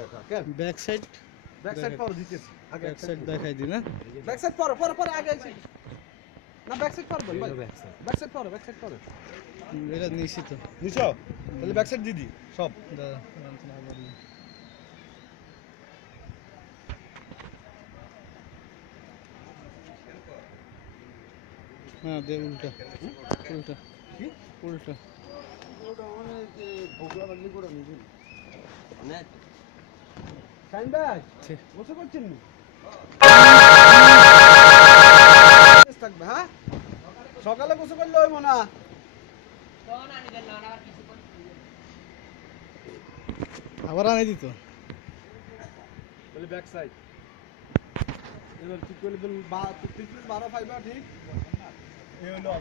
দেখা কেন back side পর দিতেছি আগে ব্যাক সাইড দেখাই দি না ব্যাক সাইড পর আগে আইছি না ব্যাক সাইড পর ভাই ব্যাক সাইড পর এটা নিশ্চিত নিছো তাহলে ব্যাক সাইড দিদি সব দাদা হ্যাঁ দে উল্টা উল্টা কি উল্টা ওটা মানে যে ভোগলা বাগলি করে নিবি অনেক সাইন ব্যাগ বসে করছেন নি থাকবে হ্যাঁ সকালে গোসল করলে হইব না আবার আনে দিত বলে ব্যাক সাইড এবার ঠিক করলে 12 ফাইবার ঠিক এই হলো